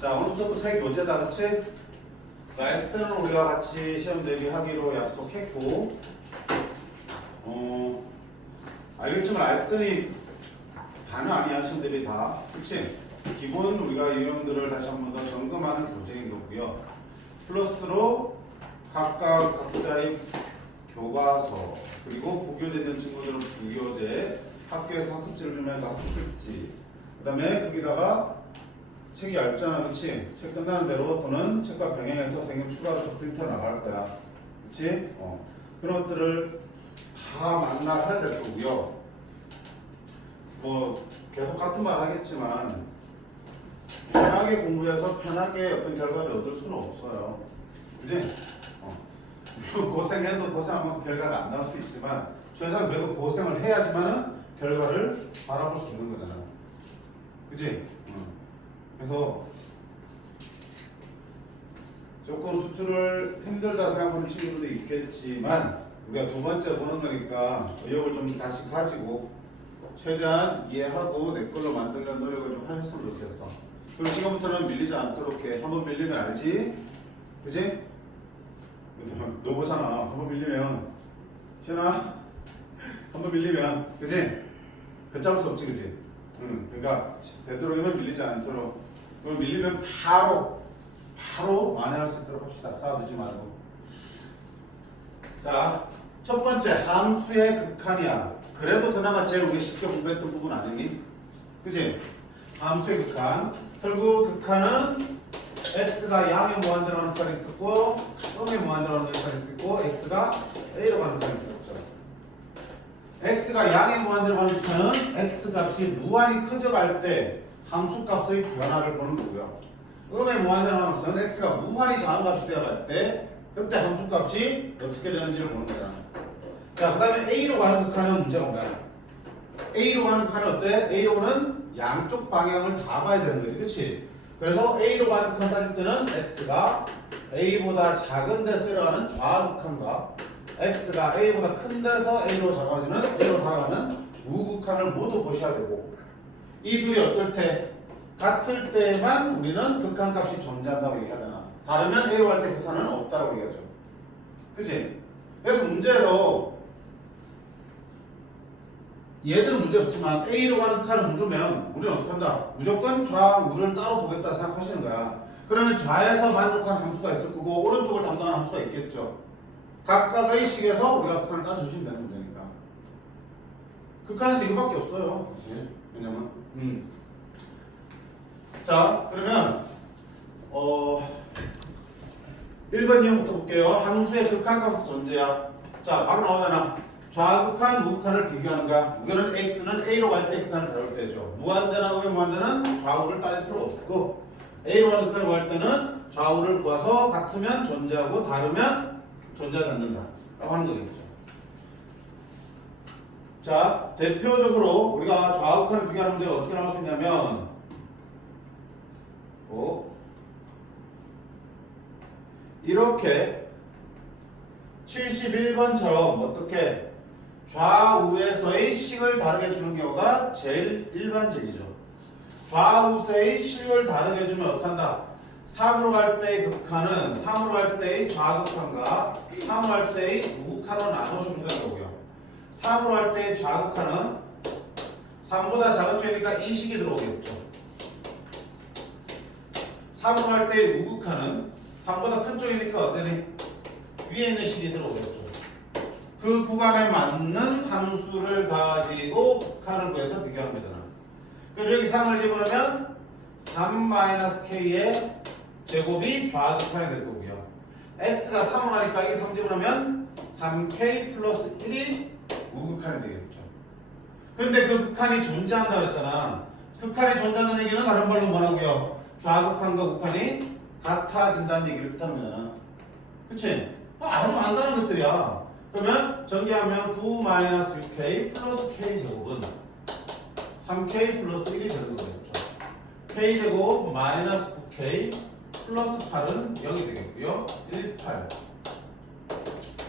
자, 오늘부터 새 교재다, 그치? X는 우리가 같이 시험 대비하기로 약속했고, 알겠지만 X는 다는 아니야, 시험 대비 다. 그치? 기본 우리가 이 내용들을 다시 한 번 더 점검하는 교재인 거고요. 플러스로 각자의 교과서, 그리고 부교재 있는 친구들은 부교재, 학교에서 학습지를 주면서 학습지, 그 다음에 거기다가 책이 얇잖아, 그치? 책 끝나는 대로 또는 책과 병행해서 선생님 추가로 프린터 나갈 거야, 그치? 그런 것들을 다 만나야 될 거고요. 뭐 계속 같은 말 하겠지만 편하게 공부해서 편하게 어떤 결과를 얻을 수는 없어요, 그치? 고생해도 고생하면 결과가 안 나올 수 있지만 최소한 그래도 고생을 해야지만은 결과를 바라볼 수 있는 거잖아, 그치? 그래서 조금 수투를 힘들다 생각하는 친구들도 있겠지만 우리가 두 번째 보는 거니까 의욕을 좀 다시 가지고 최대한 이해하고 내 걸로 만들려는 노력을 좀 하셨으면 좋겠어. 그리고 지금부터는 밀리지 않도록 해. 한번 밀리면 알지? 그치? 너 보잖아. 한번 밀리면 시연아 한번 밀리면 그치? 걷잡을 수 없지, 그치? 그러니까 되도록이면 밀리지 않도록. 그럼 밀리면 바로 만회할 수 있도록 합시다. 쌓아두지 말고. 자, 첫 번째 함수의 극한이야. 그래도 그나마 제일 우리 쉽게 공부했던 부분 아니니? 그치? 함수의 극한. 결국 극한은 x가 양의 무한대로 하는 극한이 있었고 음의 무한대로 하는 극한이 있었고 x가 a로 가는 극한이 있었죠. x가 양의 무한대로 가는 극한은 x 값이 무한히 커져갈 때 함수 값의 변화를 보는 거고요. 음의 무한대로 하는 것은 x가 무한히 작은 값이 되어갈 때 그때 함수 값이 어떻게 되는지를 보는 거야. 자, 그 다음에 a로 가는 극한은 문제가 뭐야? a로 가는 극한은 어때? a로는 양쪽 방향을 다 봐야 되는 거지, 그치? 그래서 a로 가는 극한 따질 때는 x가 a보다 작은 데서 일어나는 좌극한과 x가 a보다 큰 데서 a로 작아지는 a로 다가가는 우극한을 모두 보셔야 되고, 이 둘이 어떨 때? 같을 때만 우리는 극한값이 존재한다고 얘기하잖아. 다르면 a로 갈 때 극한은 없다고 얘기하죠, 그치? 그래서 문제에서 얘들은 문제 없지만 a로 가는 극한을 물으면 우리는 어떻게 한다? 무조건 좌우를 따로 보겠다 생각하시는 거야. 그러면 좌에서 만족한 함수가 있을 거고 오른쪽을 담당하는 함수가 있겠죠. 각각의 식에서 우리가 극한을 따져주시면 되는 문제니까. 극한에서 이거밖에 없어요, 사실. 왜냐면 자, 그러면 1번 이형부터 볼게요. 함수의 극한값은 존재야. 자, 바로 나오잖아. 좌극한, 우극한을 비교하는 거야. 이거는 x는 a로 갈 때 극한을 다룰 때죠. 무한대나 음의 무한대는 좌우를 따질 필요 없고 a로 가는 극한을 구할 때는 좌우를 구해서 같으면 존재하고 다르면 존재하지 않는다 라고 하는 거겠죠. 자, 대표적으로 우리가 좌우극한을 비교하는 문제가 어떻게 나올 수 있냐면 이렇게 71번처럼 어떻게 좌우에서의 식을 다르게 주는 경우가 제일 일반적이죠. 좌우에서의 식을 다르게 주면 어떻게 한다? 3으로 갈 때의 극한은 3으로 갈 때의 좌극한과 3으로 갈 때의 우극한으로 나눠주면 되는 거고요. 3으로 갈 때의 좌극한은 3보다 작은 쪽이니까 이 식이 들어오겠죠. 3으로 갈 때의 우극한은 3보다 큰 쪽이니까 어때니? 위에 있는 식이 들어오겠죠. 그 구간에 맞는 함수를 가지고 극한을 구해서 비교하면 되잖아. 그럼 여기 3을 집어넣으면 3-k의 제곱이 좌극한이 될 거고요. x가 3으로 가니까 여기 3 집어넣으면 3k 플러스 1이 우극한이 되겠죠. 근데 그 극한이 존재한다 그랬잖아. 극한이 존재한다는 얘기는 다른 말로 뭐라고요? 좌극한과 우극한이 같아진다는 얘기를 뜻하는 거잖아. 그치? 아주 간단한 것들이야. 그러면 전개하면 9-6k 플러스 k 제곱은 3k 플러스 1이 되는 거겠죠. k 제곱 마이너스 9k 플러스 8은 0이 되겠고요. 1, 8.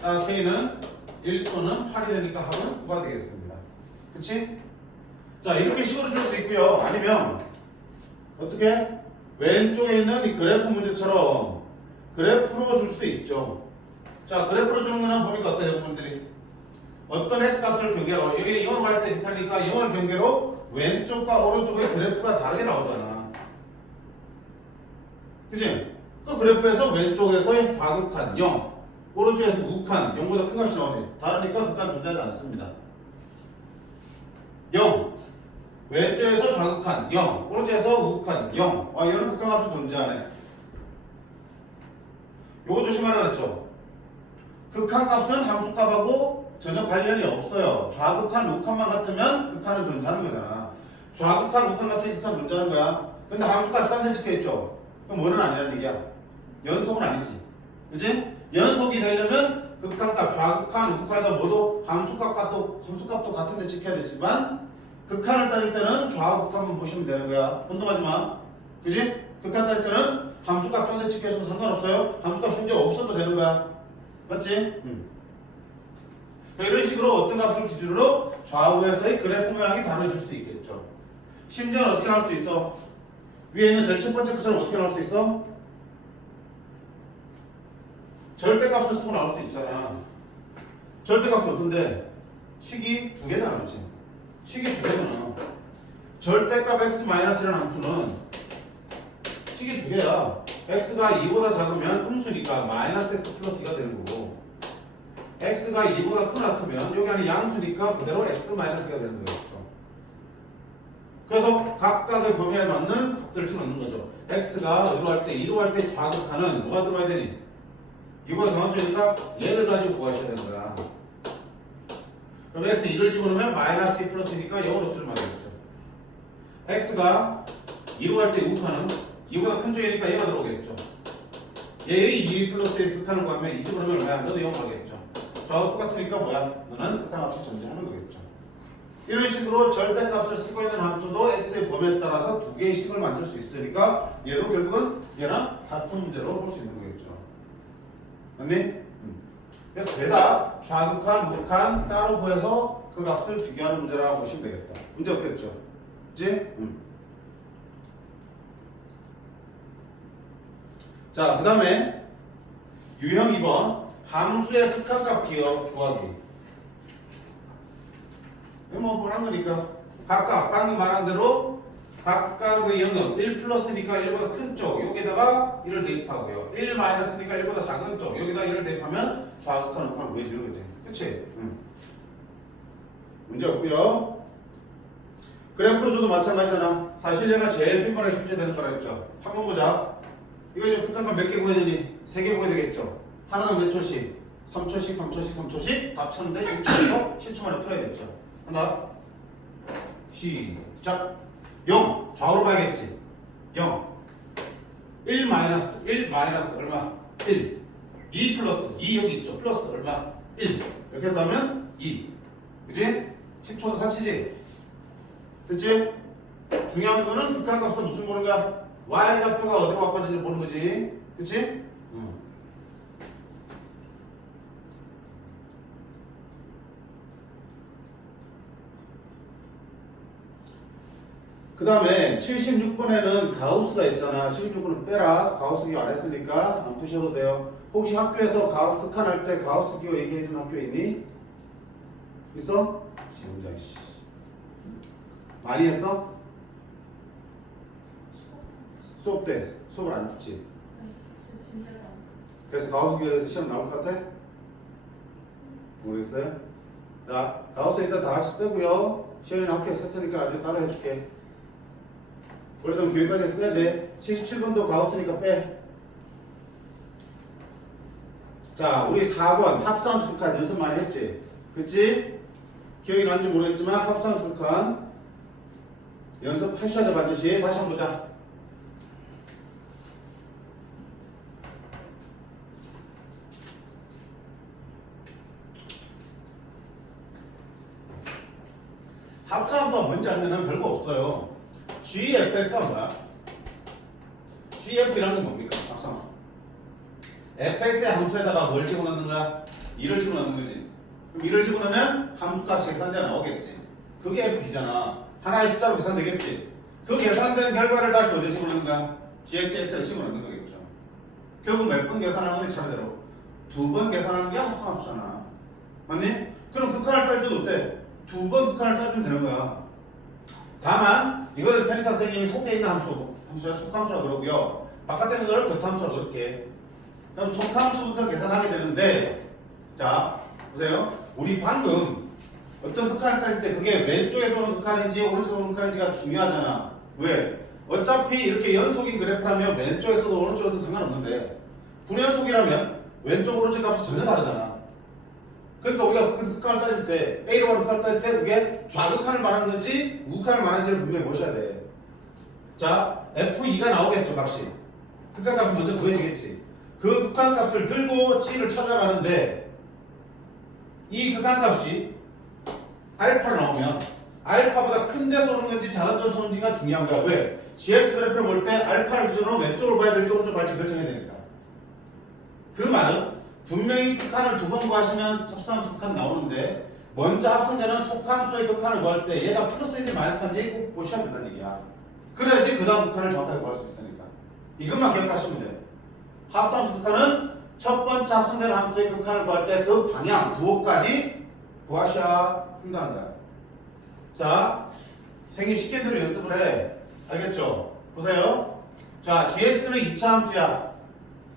따라서 k는 1 또는 8이 되니까 합은 9가 되겠습니다. 그치? 자, 이렇게 식으로 줄 수 있고요. 아니면 어떻게? 왼쪽에 있는 이 그래프 문제처럼 그래프로 줄 수도 있죠. 자, 그래프로 주는 거는 보니까 어때요, 여러분들이? 어떤 X값을 경계로, 여기는 0으로 갈 때 극하니까 0을 경계로 왼쪽과 오른쪽의 그래프가 다르게 나오잖아. 그치? 그 그래프에서 왼쪽에서의 좌극한 0, 오른쪽에서 우극한 0보다 큰 값이 나오지. 다르니까 극한 존재하지 않습니다. 0, 왼쪽에서 좌극한 0, 오른쪽에서 우극한 0. 이거는 극한 값이 존재하네. 요거 조심하라 그랬죠? 극한 값은 함수값하고 전혀 관련이 없어요. 좌극한, 우극한만 같으면 극한은 존재하는 거잖아. 좌극한, 우극한 같은 극한 존재하는 거야. 근데 함수값이 딴 데 찍혀있죠? 그럼 뭐는 아니라는 얘기야. 연속은 아니지. 그치? 연속이 되려면 극한값, 좌극한, 우극한에다 모두 함수값도 같은 데 찍혀야 되지만 극한을 따질 때는 좌우극한만 보시면 되는 거야. 혼동하지 마. 그치? 극한 따질 때는 함수값 딴 데 찍혀있어도 상관없어요. 함수값 심지어 없어도 되는 거야. 맞지? 이런 식으로 어떤 값을 기준으로 좌우에서의 그래프 모양이 다르질 수도 있겠죠. 심지어는 어떻게 나올 수도 있어? 위에 있는 제일 첫 번째 것처럼 어떻게 나올 수도 있어? 절대값을 쓰고 나올 수도 있잖아. 절대값은 어떤데? 식이 두 개잖아, 그렇지? 식이 두 개잖아. 절대값 x-1이라는 함수는 식이 두 개야. x가 2보다 작으면 음수니까 마이너스 x 플러스 2가 되는 거고, x가 2보다 크거나 같으면 여기 안에 양수니까 그대로 x-가 되는 거겠죠. 그래서 각각의 범위에 맞는 값들을 집어넣는 거죠. x가 어디로 할 때, 2로 할 때 좌극하는 뭐가 들어가야 되니? 2보다 작은 쪽이니까 얘를 가지고 구하셔야 되는 거야. 그럼 x 2를 집어넣으면 마이너스 2 플러스니까 0으로 수를 만들겠죠. x가 2로 할 때 우극하는 2보다 큰 쪽이니까 얘가 들어오겠죠. 얘의 2 플러스 x 극한을 구하면 2 집어넣으면 뭐야? 너도 0 하겠죠. 저하고 똑같으니까 뭐야? 너는 극한값이 존재하는 거겠죠. 이런 식으로 절대값을 쓰고 있는 함수도 x의 범위에 따라서 두 개의 식을 만들 수 있으니까 얘도 결국은 얘랑 같은 문제로 볼 수 있는 거겠죠. 맞니? 그래서 죄다 좌극한, 우극한 따로 구해서 그 값을 비교하는 문제라고 보시면 되겠다. 문제 없겠죠? 그치? 자, 그 다음에 유형 2번 함수의 극한값 구하기. 이거 뭐 뻔한 거니까 각각 방금 말한 대로 각각의 영역 1 플러스니까 1보다 큰 쪽 여기다가 1을 대입하고요. 1 마이너스니까 1보다 작은 쪽 여기다 1을 대입하면 좌극한, 우극한 구해지는 거지. 그치? 문제 없고요. 그래프로 줘도 마찬가지잖아. 사실 얘가 제일 빈번하게 출제되는 거라 했죠. 한번 보자. 이거 지금 극한값 몇 개 구해야 되니? 3개 구해야 되겠죠. 하나당 몇 초씩? 3초씩 3초씩 3초씩 다 쳤는데 6초에서 10초 만에 풀어야겠죠. 한다. 시작. 0 좌우로 봐야겠지. 0 1 마이너스 1 마이너스 얼마? 1 2 플러스 2 여기 있죠. 플러스 얼마? 1 이렇게 하면 2 그치? 10초도 사치지. 됐지? 중요한 거는 극한값은 무슨 보는 거야? y좌표가 어디로 바꿔지는지 보는 거지. 그치? 그 다음에 76번에는 가우스가 있잖아. 76번은 빼라. 가우스 기호 안 했으니까 안 푸셔도 돼요. 혹시 학교에서 극한할 때 가우스 기호 얘기해준 학교 있니? 있어? 시험장 씨. 많이 했어? 수업 때 수업을 안 듣지? 네, 저 진짜 안 돼요. 그래서 가우스 기호에 대해서 시험 나올 것 같아? 모르겠어요? 자, 가우스 일단 다 같이 빼고요. 시험이 학교에서 했으니까 나중에 따로 해줄게. 원래는 교육까지 해서 빼야 돼. 77번도 가우스니까 빼. 자, 우리 4번 합수함수 극한 연습 많이 했지? 그치? 기억이 나는지 모르겠지만 합수함수 극한 연습하셔야 돼 반드시. 다시 한번 보자. 합수함수가 뭔지 알면은 별거 없어요. GFX가 뭐야? GF이라는 건 뭡니까? 합수함수. fx의 함수에다가 뭘 집어넣는 거야? 2를 집어넣는 거지. 그럼 2를 집어넣으면 함수값이 계산되어 나오겠지. 그게 f이잖아. 하나의 숫자로 계산되겠지. 그 계산된 결과를 다시 어디에 집어넣는 거야? gx, x를 집어넣는 거겠죠. 결국 몇 번 계산하는 게 차례대로 2번 계산하는 게 합성함수잖아. 맞니? 그럼 극한을 딸 때도 어때? 2번 극한을 따주면 되는 거야. 다만 이거를 편의사 선생님이 속에 있는 함수야 속함수라 그러고요. 바깥에 있는 걸 겉함수라 그럴게. 그럼 속함수부터 계산하게 되는데, 자 보세요. 우리 방금 어떤 극한을 딸 때 그게 왼쪽에서 오는 극한인지 오른쪽에서 오는 극한인지가 중요하잖아. 왜? 어차피 이렇게 연속인 그래프라면 왼쪽에서도 오른쪽에서도 상관없는데 불연속이라면 왼쪽 오른쪽 값이 전혀 다르잖아. 그러니까 우리가 그 극한을 따질 때 A로 가는 극한을 따질 때 그게 좌극한을 말하는 건지 우극한을 말하는지를 분명히 보셔야 돼. 자 F2가 나오겠죠 값이. 극한 값은 먼저 구해지겠지. 그 극한 값을 들고 G를 찾아가는데 이 극한 값이 알파로 나오면 알파보다 큰 데서 오는 건지 작은 데서 오는 건지가 중요한 거야. 왜? GX 그래프를 볼 때 알파를 기준으로 왼쪽으로 봐야 될지 오른쪽으로 봐야 될지 결정해야 되니까. 그 말은 분명히 극한을 2번 구하시면 합성함수 극한 나오는데 먼저 합성되는 속함수의 극한을 구할 때 얘가 플러스인지 마이너스인지 꼭 보셔야 된다는 얘기야. 그래야지 그 다음 극한을 정확하게 구할 수 있으니까. 이것만 기억하시면 돼. 합성함수 극한은 첫 번째 합성되는 함수의 극한을 구할 때 그 방향 두호까지 구하셔야 한다는 거야. 자, 생긴 쉽게 대로 연습을 해. 알겠죠? 보세요. 자, gx는 2차 함수야.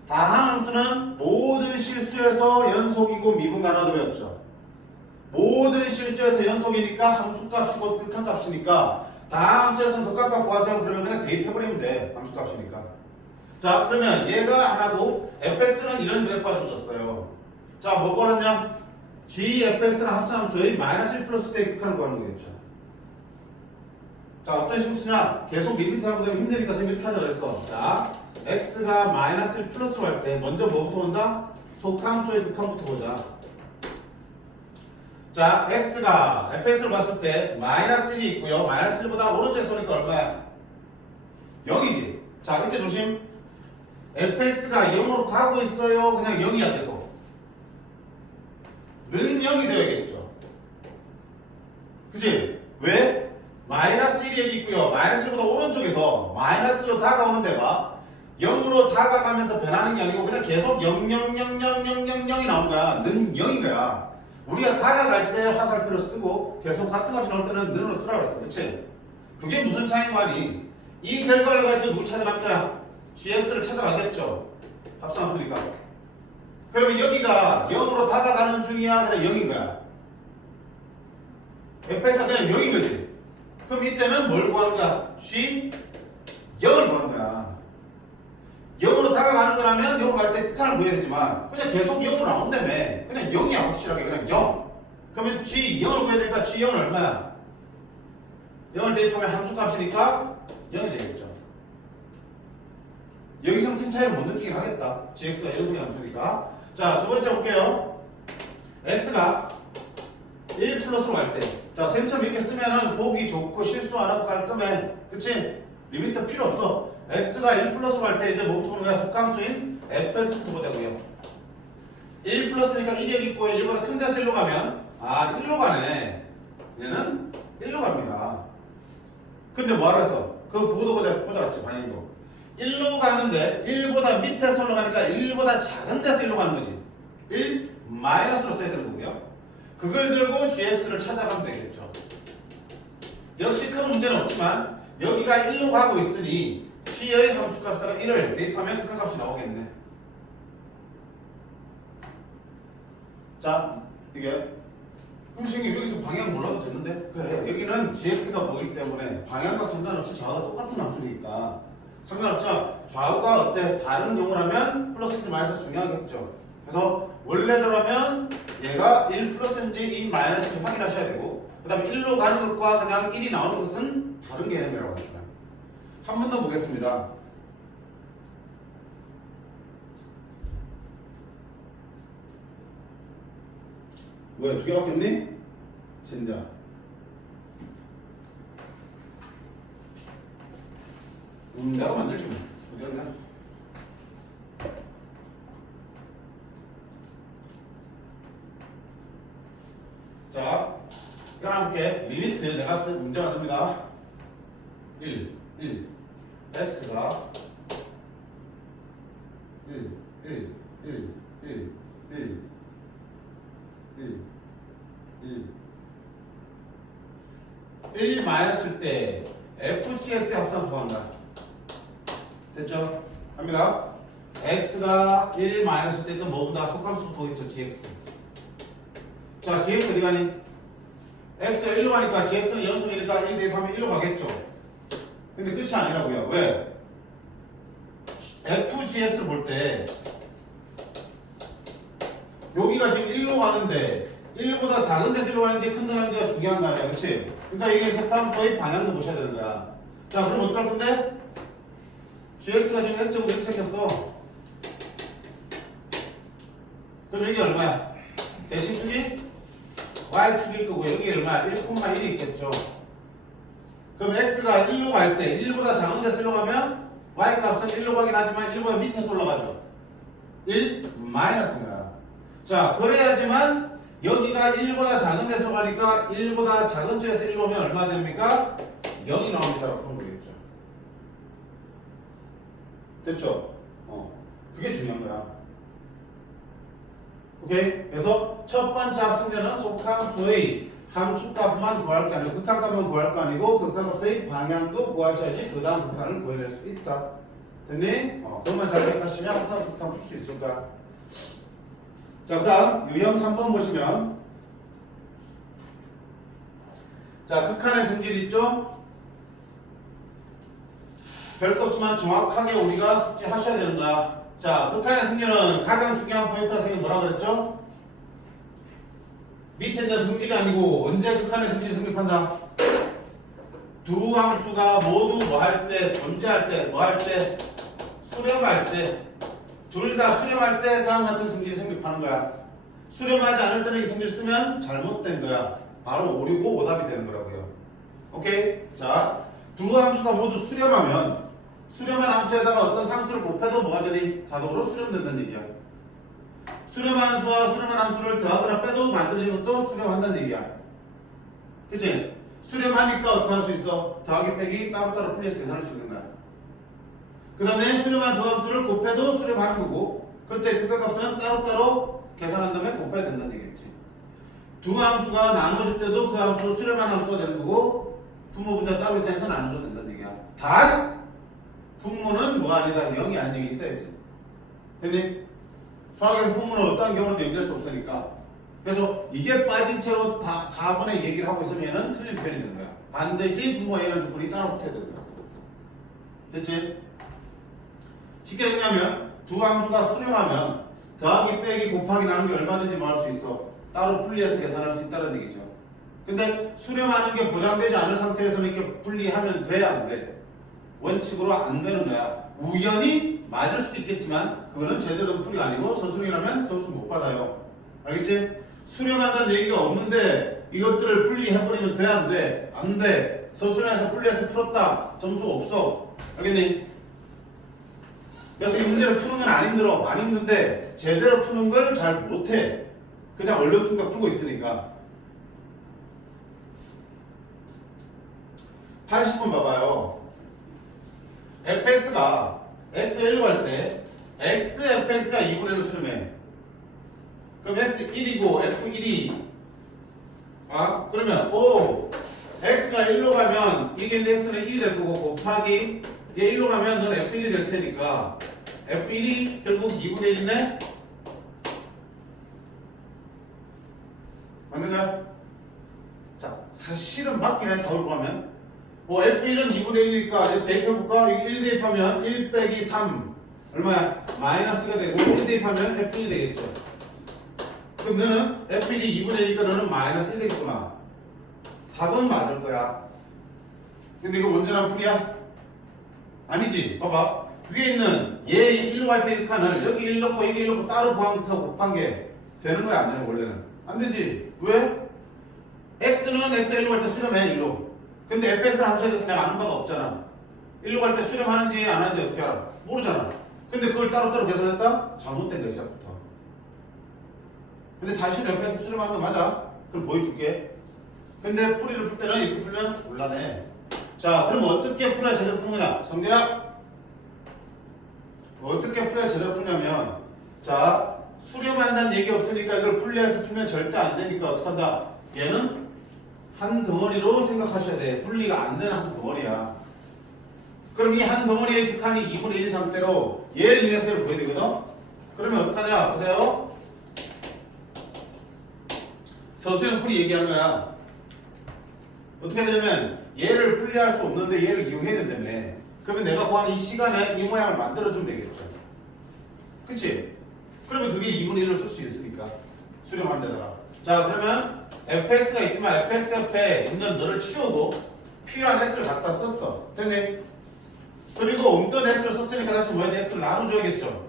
다항 함수는 모든 실수에서 연속이고 미분 가능하다고 배웠죠. 모든 실수에서 연속이니까 함수값이고 극한값이니까 다항 함수에서는 극한값 구하세요. 그러면 그냥 대입해버리면 돼. 함수값이니까. 자, 그러면 얘가 하나고 fx는 이런 그래프가 주어졌어요. 자, 뭐 구하냐? gfx는 합성함수의 마이너스 1 플러스 때의 극한을 구하는 거겠죠. 자, 어떤 식으로 쓰냐? 계속 리미트 사람보다 힘드니까 선생님이 이렇게 하자 그랬어. 자, x가 마이너스 1 플러스로 할 때 먼저 뭐부터 온다? 속함수의 극한부터 보자. 자, x가 fx를 봤을 때 마이너스 1이 있고요. 마이너스 1보다 오른쪽에 쏘니까 얼마야? 0이지. 자, 이때 조심. fx가 0으로 가고 있어요. 그냥 0이야 계속. 는 0이 되어야겠죠. 그치? 왜? 마이너스 1이 여기 있고요. 마이너스 1보다 오른쪽에서 마이너스로 다가오는 데가 0으로 다가가면서 변하는 게 아니고 그냥 계속 0, 0, 0, 0, 0, 0, 0이 나온 거야. 는 0인 거야. 우리가 다가갈 때 화살표로 쓰고 계속 같은 값이 나올 때는 는으로 쓰라고 했어. 그치? 그게 무슨 차이인 말이? 이 결과를 가지고 누굴 찾아갔자? gx를 찾아가겠죠. 합성함수니까. 그러면 여기가 0으로 다가가는 중이야? 그냥 0인 거야. fx가 그냥 0인 거지. 그럼 이때는 뭘 구하는 거야? g 0을 구하는 거야. 0으로 다가가는 거라면 0으로 갈 때 극한을 구해야 되지만 그냥 계속 0으로 나온다며. 그냥 0이야 확실하게 그냥 0. 그러면 g 0을 구해야 되니까 g 0은 얼마야? 0을 대입하면 함수값이니까 0이 되겠죠. 여기서 큰 차이를 못 느끼긴 하겠다. gx가 연속의 함수니까. 자, 두 번째 볼게요. x가 1 플러스로 갈 때. 자, 쌤처럼 이렇게 쓰면은 보기 좋고 실수 안 하고 깔끔해. 그치? 리미터 필요 없어. x가 1 플러스로 갈 때 이제 뭐부터 보는 거야? 속함수인 fx부터 보자고요. 1 플러스니까 1이 여기 있고 1보다 큰 데서 1로 가면 1로 가네. 얘는 1로 갑니다. 근데 뭐하러 했어? 그 부호도 보자 방향도. 1로 가는데 1보다 밑에서 올라가니까 1보다 작은 데서 1로 가는 거지. 1 마이너스로 써야 되는 거고요. 그걸 들고 gx를 찾아가면 되겠죠. 역시 큰 문제는 없지만 여기가 1로 가고 있으니 g의 함수값에다가 1을 대입하면 극한값이 나오겠네. 자, 이게 선생님 여기서 방향 몰라도 되는데? 그래, 여기는 gx가 뭐기 때문에 방향과 상관없이 좌우가 똑같은 함수니까 상관없죠. 좌우가 어때? 다른 경우라면 플러스인지 마이너스 중요하겠죠. 그래서 원래대로라면 얘가 1 플러스인지 2 마이너스인지 확인하셔야 되고 그 다음에 1로 가는 것과 그냥 1이 나오는 것은 다른 개념이라고 했어요. 한 번 더 보겠습니다. 왜? 두 개밖에 없니? 진짜. 내가 만들지 뭐. 어디 갔냐? 자, 이거 하나 볼게. 리미트 내가 쓸 문제가 됩니다. 1 x가 1, 1, 1, 1, 1, 1, 1. 1 마이너스일 때 FGX의 합산 구한다. 됐죠? 갑니다. x가 1 마이너스 때는 뭐보다 속함수 보이죠? gx. 자, gx 어디 가니? x가 1로 가니까 gx는 연속이니까 1 대입하면 1로 가겠죠? 근데 끝이 아니라고요. 왜? fgx를 볼 때 여기가 지금 1로 가는데 1보다 작은 데서 1로 가는지 큰 데 가는지가 중요한 거 아니야. 그치? 그러니까 이게 색함수의 방향도 보셔야 되는 거야. 자, 그럼 어떻게 할 건데? gx가 지금 x제곱 이렇게 생겼어. 그럼 여기 얼마야? 대칭축이 y축일 거고 여기 얼마야? 1,1이 있겠죠. 그럼 x가 1로 갈 때 1보다 작은 데서 1로 가면 y값은 1로 가긴 하지만 1보다 밑에서 올라가죠. 1 마이너스인가. 자, 그래야지만 여기가 1보다 작은 데서 가니까 1보다 작은 쪽에서 1로 오면 얼마 됩니까? 0이 나옵니다라고 푸는 거겠죠. 됐죠? 그게 중요한 거야. 오케이? 그래서 첫 번째 합성되는 속함수의 함수값만 구할 게 아니고 극한값만 구할 거 아니고 극한값의 방향도 구하셔야지 그 다음 극한을 구해낼 수 있다. 됐니? 그것만 잘 기억하시면 항상 극한 풀 수 있을 거야. 자, 그 다음 유형 3번 보시면 자, 극한의 성질 있죠? 별거 없지만 정확하게 우리가 숙지하셔야 되는 거야. 자, 극한의 성질은 가장 중요한 포인트가 선생님 뭐라 그랬죠? 밑에 있는 성질이 아니고 언제 극한의 성질이 성립한다? 두 함수가 모두 뭐 할 때, 존재할 때, 뭐 할 때, 수렴할 때, 둘 다 수렴할 때 다음 같은 성질이 성립하는 거야. 수렴하지 않을 때는 이 성질 쓰면 잘못된 거야. 바로 5, 6, 5 오답이 되는 거라고요. 오케이? 자, 두 함수가 모두 수렴하면 수렴한 함수에다가 어떤 상수를 곱해도 뭐가 되니? 자동으로 수렴된다는 얘기야. 수렴한 수와 수렴한 함수를 더하거나 빼도 만드시는 것도 수렴한다는 얘기야. 그치? 수렴하니까 어떻게 할 수 있어? 더하기 빼기 따로따로 풀려서 계산할 수 있는 거야. 그 다음에 수렴한 두 함수를 곱해도 수렴하는 거고 그때 극한값은 따로따로 계산한 다음에 곱해야 된다는 얘기겠지. 두 함수가 나눠질 때도 그 함수 수렴한 함수가 되는 거고 분모분자 따로 있어서 나눠줘도 된다는 얘기야. 단 분모는 뭐가 아니다. 0이 아닌 얘기 있어야지. 됐니? 수학에서 분모는 어떠한 경우로도 얘기할 수 없으니까. 그래서 이게 빠진 채로 다 4번에 얘기를 하고 있으면 틀린 편이 되는 거야. 반드시 분모에 이런 조건이 따로 붙어야 되는 거야. 됐지? 쉽게 얘기하면 두 함수가 수렴하면 더하기 빼기 곱하기 나누기 얼마든지 뭐 할 수 있어. 따로 분리해서 계산할 수 있다는 얘기죠. 근데 수렴하는 게 보장되지 않은 상태에서는 이렇게 분리하면 돼, 안 돼? 원칙으로 안 되는 거야. 우연히 맞을 수도 있겠지만 그거는 제대로 된 풀이가 아니고 서술이라면 점수 못 받아요. 알겠지? 수렴한다는 얘기가 없는데 이것들을 분리해버리면 돼, 안 돼? 안 돼. 서술에서 분리해서 풀었다. 점수 없어. 알겠니? 그래서 이 문제를 푸는 건 안 힘들어. 안 힘든데 제대로 푸는 걸 잘 못해. 그냥 얼렁뚱땅 풀고 있으니까. 80번 봐봐요. fx가 x 1로 갈 때 x fx가 2분의 1로 수렴해. 그럼 x 1이고 f 1이 그러면 x가 1로 가면 이게 x는 1이 될 거고 곱하기 얘 1로 가면 넌 f1이 될 테니까 f1이 결국 2분의 1이네? 맞는가? 자, 사실은 맞긴 해. 다 올 거면 f1은 2분의 1이니까 대입해볼까? 1 대입하면 1 빼기 3 얼마야? 마이너스가 되고 1 대입하면 f1이 되겠죠. 그럼 너는 f1이 2분의 1이니까 너는 마이너스 1 되겠구나. 답은 맞을 거야. 근데 이거 온전한 풀이야? 아니지. 봐봐. 위에 있는 얘 1로 갈 때 극한을 여기 1 넣고 여기 1 넣고 따로 구항서 곱한 게 되는 거야? 안 되는 거야? 원래는? 안 되지. 왜? x는 x 1로 갈 때 수렴해 1로. 근데 fx를 함수에 대해서 내가 아는 바가 없잖아. 1로 갈 때 수렴하는지 안 하는지 어떻게 알아? 모르잖아. 근데 그걸 따로따로 계산했다? 잘못된 거야 시작부터. 근데 사실 fx 수렴하는 거 맞아. 그럼 보여줄게. 근데 풀이를 풀 때는 이렇게 풀면 곤란해. 자, 그럼 어떻게 풀어야 제대로 푸는 거냐? 성재야, 어떻게 풀어야 제대로 푸냐면 자 수렴한다는 얘기 없으니까 이걸 분리해서 풀면 절대 안 되니까 어떡한다? 얘는 한 덩어리로 생각하셔야 돼. 분리가 안 되는 한 덩어리야. 그럼 이 한 덩어리의 극한이 2분의 1 상태로 얘를 위해서 구해야 되거든? 그러면 어떡하냐? 보세요. 서수형 풀이 얘기하는 거야. 어떻게 되냐면 얘를 분리할 수 없는데 얘를 이용해야 된다며. 그러면 내가 구한 이 시간에 이 모양을 만들어주면 되겠죠. 그치? 그러면 그게 2분의 1을 쓸 수 있으니까. 수렴하는 데다가. 자, 그러면 fx가 있지만 fx 옆에 있는 너를 치우고 필요한 x를 갖다 썼어. 됐네? 그리고 없던 x를 썼으니까 다시 뭐야? x를 나눠줘야겠죠.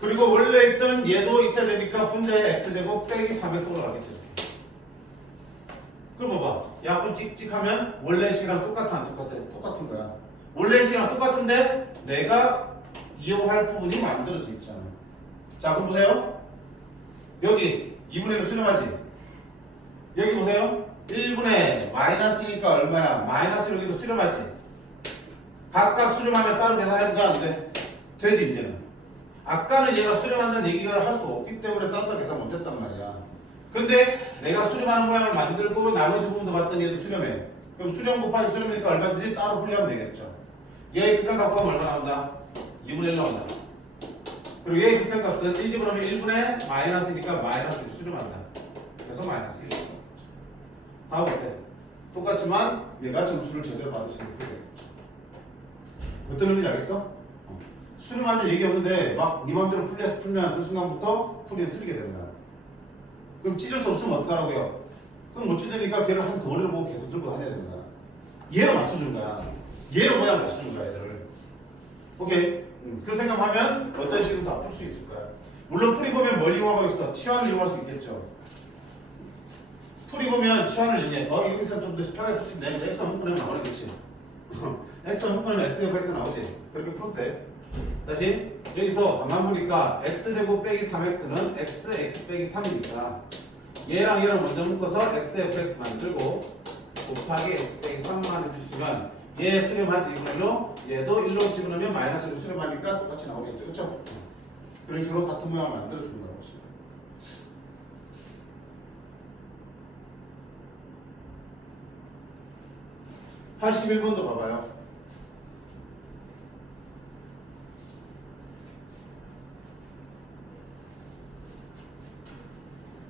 그리고 원래 있던 얘도 있어야 되니까 분자의 x제곱 빼기 3x로 가겠죠. 그럼 봐봐. 약분 찍찍하면 원래 식이랑 똑같아 안 똑같아? 똑같은 거야. 원래 식이랑 똑같은데 내가 이용할 부분이 만들어져 있잖아. 자, 그럼 보세요. 여기 2분의 1을 수렴하지. 여기 보세요. 1분의 마이너스니까 얼마야? 마이너스 여기도 수렴하지. 각각 수렴하면 따로 계산해도 돼? 안 돼? 되지 이제는. 아까는 얘가 수렴한다는 얘기를 할 수 없기 때문에 따로 계산 못했단 말이야. 근데 내가 수렴하는 모양을 만들고 나머지 부분도 봤더니 얘도 수렴해. 그럼 수렴 곱하기 수렴이니까 얼마든지 따로 분리하면 되겠죠. 얘의 극한 값은 얼마 나온다? 2분의 1 나온다. 그리고 얘의 극한 값은 1집어넣으면 1분의 마이너스니까 마이너스 1 수렴한다. 그래서 마이너스 1. 다음 어때? 똑같지만 얘가 점수를 제대로 받을 수 있는 풀이겠죠. 어떤 의미인지 알겠어? 수렴하는 얘기 없는데 막 네 맘대로 풀려서 풀면 그 순간부터 풀이는 틀리게 되는 거야. 그럼 찢을 수 없으면 어떡하라고요? 그럼 못 찢으니까 걔를 한 덩어리를 보고 계속 들고 다녀야 되는 거야. 얘로 맞춰준 거야. 얘로 모양 맞춰준 거야, 얘들을. 오케이? 그 생각하면 어떤 식으로 다 풀 수 있을 거야. 물론 풀이 보면 뭘 이용하고 있어? 치환을 이용할 수 있겠죠. 풀이 보면 치환을 이용해. 여기서 좀 더 편하게 풀 수 있네. x 한꺼번에 나오겠지. x 한꺼번에 x가 x 나오지. 그렇게 풀어도 돼. 다시 여기서 가만 보니까 x제곱 빼기 3x는 x 빼기 3이니까 얘랑 얘를 먼저 묶어서 xfx 만들고 곱하기 x 빼기 3만 해주시면 얘 수렴하지. 그러면 얘도 1로 집어넣으면 마이너스로 수렴하니까 똑같이 나오겠죠. 그렇죠? 그런 식으로 같은 모양을 만들어주는 거라고 보시면 돼요. 81번도 봐봐요.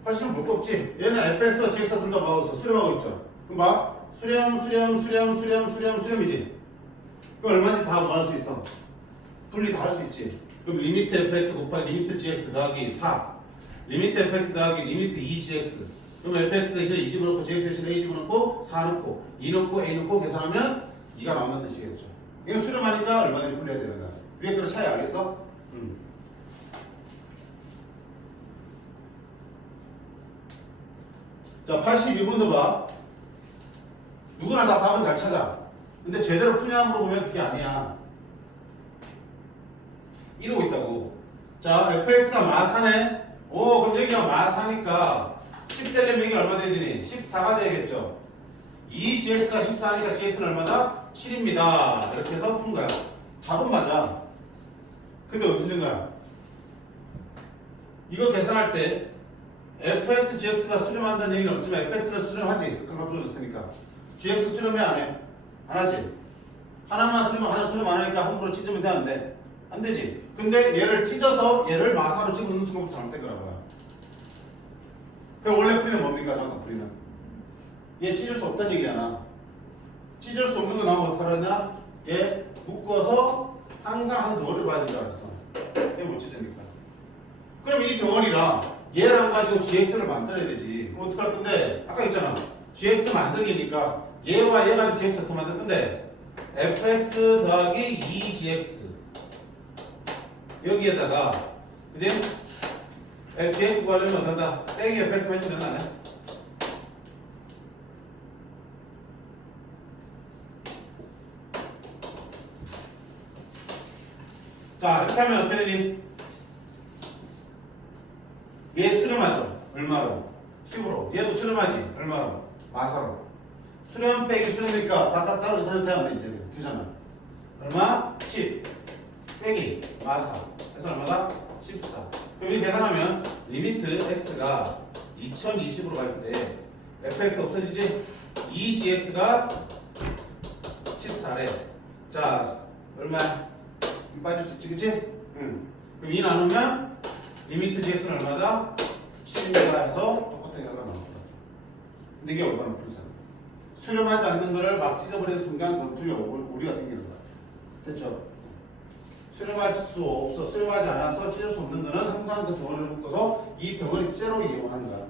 80은 볼 거 없지? 얘는 fx와 gx가 둘 다 봐서 수렴하고 있죠. 그럼 봐. 수렴이지? 그럼 얼마인지 다 뭐 할 수 있어? 분리 다 할 수 있지. 그럼 리미트 fx 곱하기 리미트 gx 더하기 4 리미트 fx 더하기 리미트 2gx 그럼 fx 대신에 2 집어넣고 gx 대신에 a 집어넣고 4 넣고 2 넣고 a 넣고 계산하면 2가 나온다는 뜻이겠죠. 이거 수렴하니까 얼마나 분리해야 되는 거야. 위에 그런 차이 알겠어? 자, 82번도 봐. 누구나 다 답은 잘 찾아. 근데 제대로 푸냐 물어보면 그게 아니야. 이러고 있다고. 자, fx가 마사네. 오, 그럼 여기가 마사니까 10 되려면 여기 얼마 돼야 되니? 14가 돼야겠죠. 2gx가 14니까 gx는 얼마다? 7입니다. 이렇게 해서 푼 거야. 답은 맞아. 근데 어떻게 된 거야? 이거 계산할 때 fx, gx가 수렴한다는 얘기는 없지만 fx는 수렴하지. 극한값 주어졌으니까. gx 수렴해 안 해? 안 하지. 하나만 수렴하면 하나 수렴 안 하니까 함부로 찢으면 돼? 안 돼? 안 되지. 근데 얘를 찢어서 얘를 마사로 집어넣는 순간부터 잘못된 거라고요. 그럼 원래 풀이는 뭡니까? 정확한 풀이는. 얘 찢을 수 없다는 얘기잖아. 찢을 수 없는 거 나오면 어떡하냐? 얘 묶어서 항상 한 덩어리를 봐야 된다 그랬어. 얘 못 찢으니까. 그럼 이 덩어리랑 얘를 가지고 gx를 만들어야 되지. 그럼 어떡할 건데? 아까 했잖아. gx 만들기니까 얘와 얘 가지고 gx 어떻게 만들 건데? fx 더하기 2gx 여기에다가 그지? gx 구하려면 어떤다? 빼기 fx만 해주면 안 해? 자, 이렇게 하면 어떻게 되니? 얘 수렴하죠? 얼마로? 10으로. 얘도 수렴하지? 얼마로? 마사로. 수렴 빼기 수렴이니까 각각 따로 계산을 해야 돼, 이제. 되잖아. 얼마? 10. 빼기 마사 해서 얼마다? 14. 그럼 이 계산하면 리미트 x가 2020으로 갈 때 fx 없어지지? 2gx가 14래. 자, 얼마야? 이 빠질 수 있지, 그치? 응. 그럼 2 나누면 리미트 gx는 얼마다? 7입니다 해서 똑같은 결과가 나옵니다. 근데 이게 얼마나 풀이잖아. 수렴하지 않는 거를 막 찢어버리는 순간 너풀이 오류가 생기는 거야. 됐죠? 수렴할 수 없어, 수렴하지 않아서 찢을 수 없는 거는 항상 그 덩어리를 묶어서 이 덩어리 째로 이용하는 거야.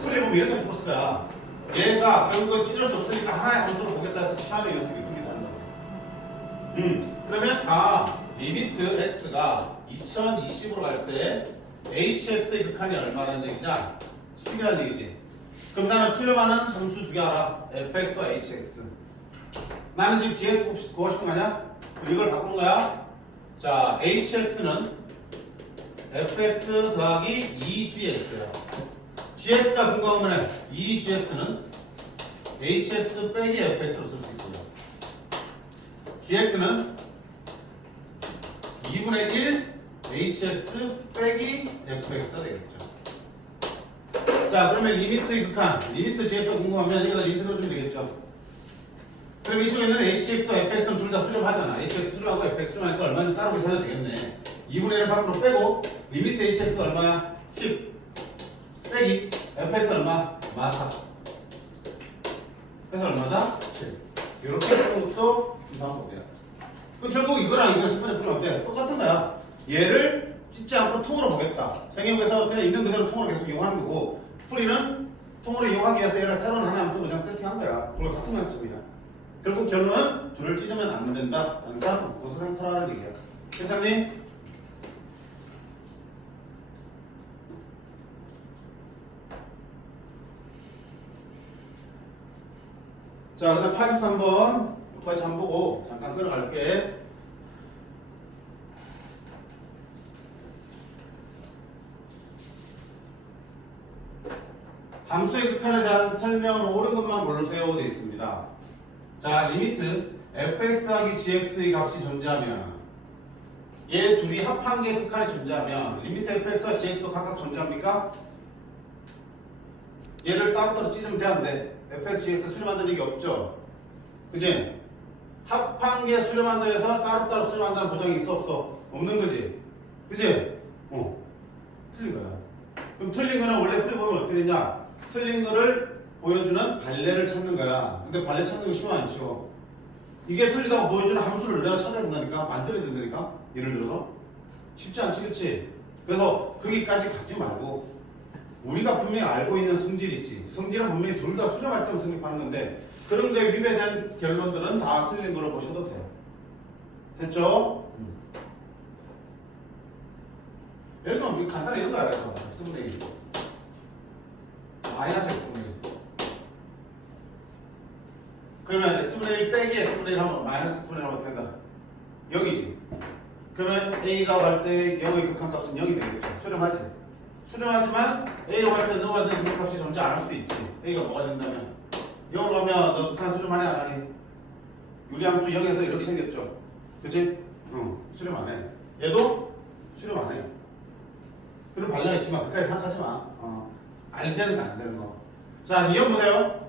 풀이 보면 이렇게 풀었을 거야. 얘가 결국은 찢을 수 없으니까 하나의 함수를 보겠다 해서 취하는 녀석이 풀리다 하는 거야. 그러면 리미트 x가 2020으로 갈 때 hx의 극한이 얼마라는 얘기냐? 10이라는 얘기지. 그럼 나는 수렴하는 함수 두 개 알아. fx와 hx. 나는 지금 gx 구하고 싶은 거 아니야? 그럼 이걸 바꾸는 거야. 자, hx는 fx 더하기 2gx야. gx가 궁금하면 2gx는 hx 빼기 fx로 쓸 수 있고요. gx는 2분의 1 hx 빼기 fx가 되겠죠. 자, 그러면 리미트의 극한, 리미트 gx가 궁금하면 여기다 리미트 넣어주면 되겠죠. 그럼 이쪽에는 hx와 fx는 둘 다 수렴하잖아. hx 수렴하고 fx 수렴하니까 얼마인지 따로 계산해도 되겠네. 2분의 1을 밖으로 빼고 리미트 hx가 얼마야? 10 빼기 fx 얼마? 마사. 그래서 얼마다? 7. 이렇게 푸는 것도 이 방법이야. 그럼 결국 이거랑 이걸 10번에 풀면 어때? 똑같은 거야. 얘를 찢지 않고 통으로 보겠다. 생각해서 그냥 있는 그대로 통으로 계속 이용하는 거고, 풀이는 통으로 이용하기 위해서 얘를 새로운 하나의 함수로 그냥 세팅한 거야. 그걸 같은 관점이야. 결국 결론은 둘을 찢으면 안 된다. 항상 고소상투라는 얘기야. 괜찮니? 자, 그 다음 83번 오토바이 참 보고 잠깐 끌어갈게. 함수의 극한에 대한 설명은 옳은 것만 고르세요 되어 있습니다. 자, 리미트 fx 더하기 gx의 값이 존재하면, 얘 둘이 합한 게 극한이 존재하면 리미트 fx와 gx도 각각 존재합니까? 얘를 따로따로 찢으면 돼, 안 돼? fx, gx 수렴한다는 얘기 없죠? 그지? 합한 게 수렴한다 해서 따로따로 수렴한다는 보장이 있어, 없어? 없는 거지? 그지? 틀린 거야. 그럼 틀린 거는 원래 풀이 보면 어떻게 되냐? 틀린 거를 보여주는 발레를 찾는 거야. 근데 발레 찾는 거 쉬워, 안 쉬워? 이게 틀리다고 보여주는 함수를 내가 찾아야 된다니까? 만들어야 된다니까? 예를 들어서? 쉽지 않지, 그치? 그래서 거기까지 가지 말고, 우리가 분명히 알고 있는 성질이 있지. 성질은 분명히 둘 다 수렴할 때만 성립하는 건데, 그런 거에 위배된 결론들은 다 틀린 거로 보셔도 돼요. 됐죠? 예를 들면 간단히 이런 거 알아요. x분의 1 마이너스 x분의 1. 그러면 x분의 1 빼기 x분의 1 하면 마이너스 x분의 1 하면 어떻게 된다? 0이지. 그러면 a가 갈 때 0의 극한값은 0이 되겠죠. 수렴하지. 수렴하지만 a로 갈 때 너가 된 극한값이 존재 안 할 수도 있지. a가 뭐가 된다면 0으로 가면 너 극한 수렴하니 안 하니? 유리함수 0에서 이렇게 생겼죠. 그치? 수렴 안 해. 얘도 수렴 안 해. 그럼 발레가 있지만 그까지 생각하지 마. 안 되는 거, 안 되는 거. 자, 이형 보세요.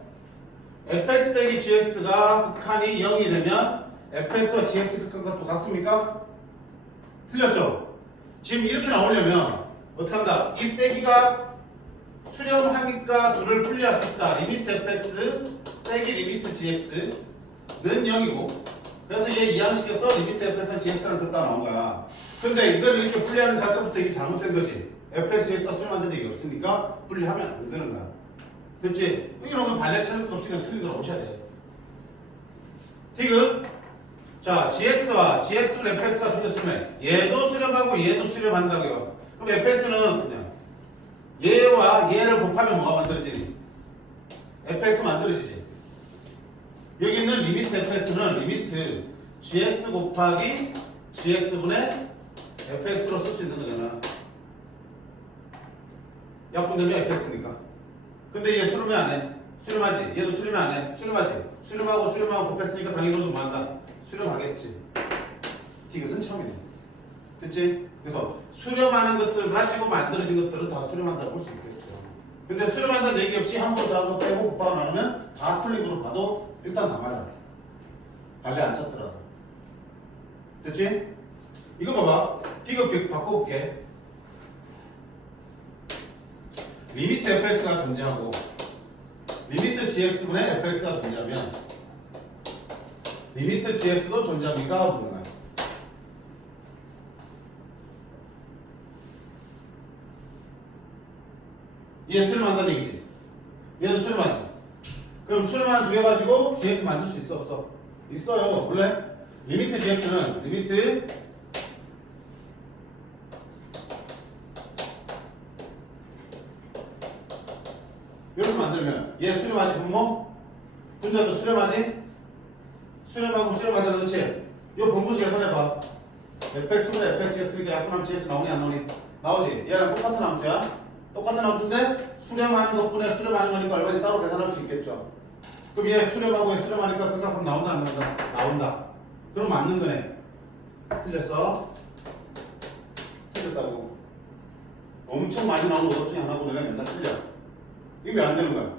fx 빼기 gx가 극한이 0이 되면 fx와 gx 극한과 똑같습니까? 틀렸죠? 지금 이렇게 나오려면 어떻게 한다? 이 빼기가 수렴하니까 둘을 분리할 수 있다. 리미트 fx 빼기 리미트 gx는 0이고, 그래서 얘 이항식에서 리미트 fx는 gx랑 듣다 나온 거야. 근데 이걸 이렇게 분리하는 자체부터 이게 잘못된 거지. fx, gx가 수렴한다는 얘기 없으니까 분리하면 안 되는 거야. 됐지? 이러면 발레 찾는 것 없이 그냥 틀린 걸 오셔야 돼. 디귿? 자, gx와 gx를 fx가 틀렸으면 얘도 수렴하고 얘도 수렴한다고요. 그럼 fx는 그냥 얘와 얘를 곱하면 뭐가 만들어지니? fx 만들어지지. 여기 있는 리미트 fx는 리미트 gx 곱하기 gx분의 fx로 쓸 수 있는 거잖아. 약분되면 fx니까. 근데 얘 수렴이 안 해. 수렴하지. 얘도 수렴이 안 해. 수렴하지. 수렴하고 곱했으니까 당연히 너도 뭐 한다. 수렴하겠지. 디귿은 처음이네. 됐지? 그래서 수렴하는 것들 가지고 만들어진 것들은 다 수렴한다고 볼 수 있겠죠. 근데 수렴한다는 얘기 없이 한 번 더 하고 빼고 곱하고 나누면 다 틀린 거로 봐도 일단 다 맞아. 발레 안 쳤더라도. 됐지? 이거 봐봐. 디귿 바꿔볼게. 리미트 fx가 존재하고 리미트 gx분의 fx가 존재하면 리미트 gx도 존재합니까? 물어봐요. 얘 수렴한다는 얘기지. 얘도 수렴하지. 그럼 수렴하는 두 개 가지고 gx 만들 수 있어 없어? 있어요. 원래 리미트 gx는 리미트 이렇게 만들면 얘 수렴하지 분모? 분자도 수렴하지? 수렴하고 수렴하잖아. 그렇지? 이 분모수 계산해봐. fx보다 fx가 약분하면 gx 나오니 안 나오니? 나오지? 얘랑 똑같은 함수야. 똑같은 함수인데 수렴하는 것분에 수렴하는 거니까 얼마든지 따로 계산할 수 있겠죠. 그럼 얘 수렴하고 얘 수렴하니까 그 값은 나온다 안 나온다? 나온다. 그럼 맞는 거네. 틀렸어? 틀렸다고. 엄청 많이 나오는 것 중에 하나고 내가 맨날 틀려. 이게 왜 안 되는 거야?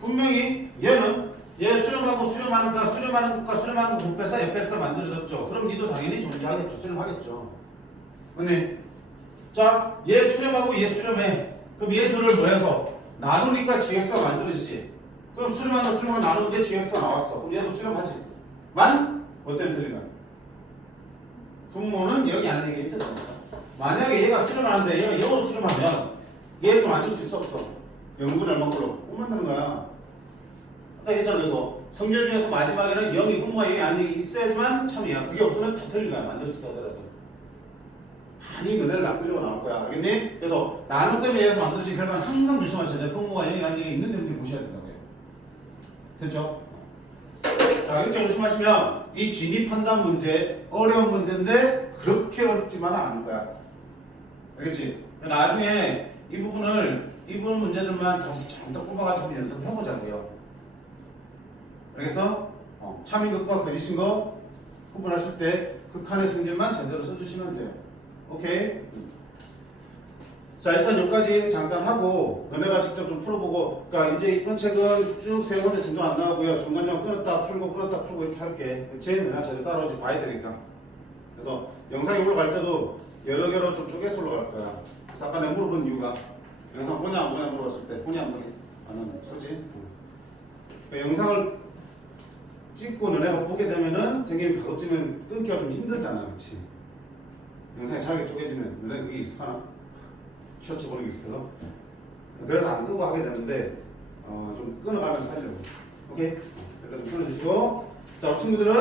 분명히 얘는 얘 수렴하고 수렴하는 것과 수렴하는 것 곱해서 fx가 만들어졌죠. 그럼 니도 당연히 존재하겠죠. 수렴하겠죠. 근데 자, 얘 수렴하고 얘 수렴해. 그럼 얘 둘을 뭐해서 나누니까 gx가 만들어지지. 그럼 수렴하고 나누는데 gx가 나왔어. 그럼 얘도 수렴하지. 만? 뭐 때문에 틀린 거야? 분모는 여기 안에 있어야 됩니다. 만약에 얘가 수렴하는데 얘가 영으로 수렴하면 얘를 만들 수 있어 없어? 0분의 얼마꼴로 못 만드는 거야. 아까 했잖아. 그래서 성질 중에서 마지막에는 0이 분모가 여기 안에 있어야지만 참이야. 그게 없으면 다 틀린 거야. 만들 수 있다 하더라도. 많이 너네를 낚으려고 나올 거야. 알겠니? 그래서 나눗셈에 의해서 만들어진 결과는 항상 조심하셔야 돼. 분모가 여기 안에 있는데 이렇게 보셔야 된다고요. 됐죠? 자, 이렇게 조심하시면 이 진입 판단 문제 어려운 문제인데 그렇게 어렵지만은 않을 거야. 알겠지? 나중에 이 부분 문제들만 다시 좀 더 뽑아가지고 연습해보자고요. 알겠어? 참인 것과 거짓인 거 구분하실 때 극한의 성질만 제대로 써주시면 돼요. 오케이? 자, 일단 여기까지 잠깐 하고 너네가 직접 좀 풀어보고. 그러니까 이제 이번 책은 쭉 세 번째 진도 안 나가고요. 중간중간 끊었다 풀고 이렇게 할게. 그치? 너네가 제대로 따라오지 봐야 되니까. 그래서 영상이 올라갈 때도 여러 개로 좀 쪼개서 올라갈 거야. 그래서 아까 내가 물어본 이유가 영상 보냐 안 보냐 물어봤을 때 보냐 안 보냐 안 하는 거지? 그러니까 영상을 찍고 너네가 보게 되면은 선생님이 가급적이면 끊기가 좀 힘들잖아. 그치? 영상이 잘게 쪼개지면 너네 그게 익숙하나? 셔츠 보는 게 익숙해서 그래서 안 끄고 하게 되는데 좀 끊어가면서 하려고. 오케이? 일단 끊어주시고 자, 우리 친구들은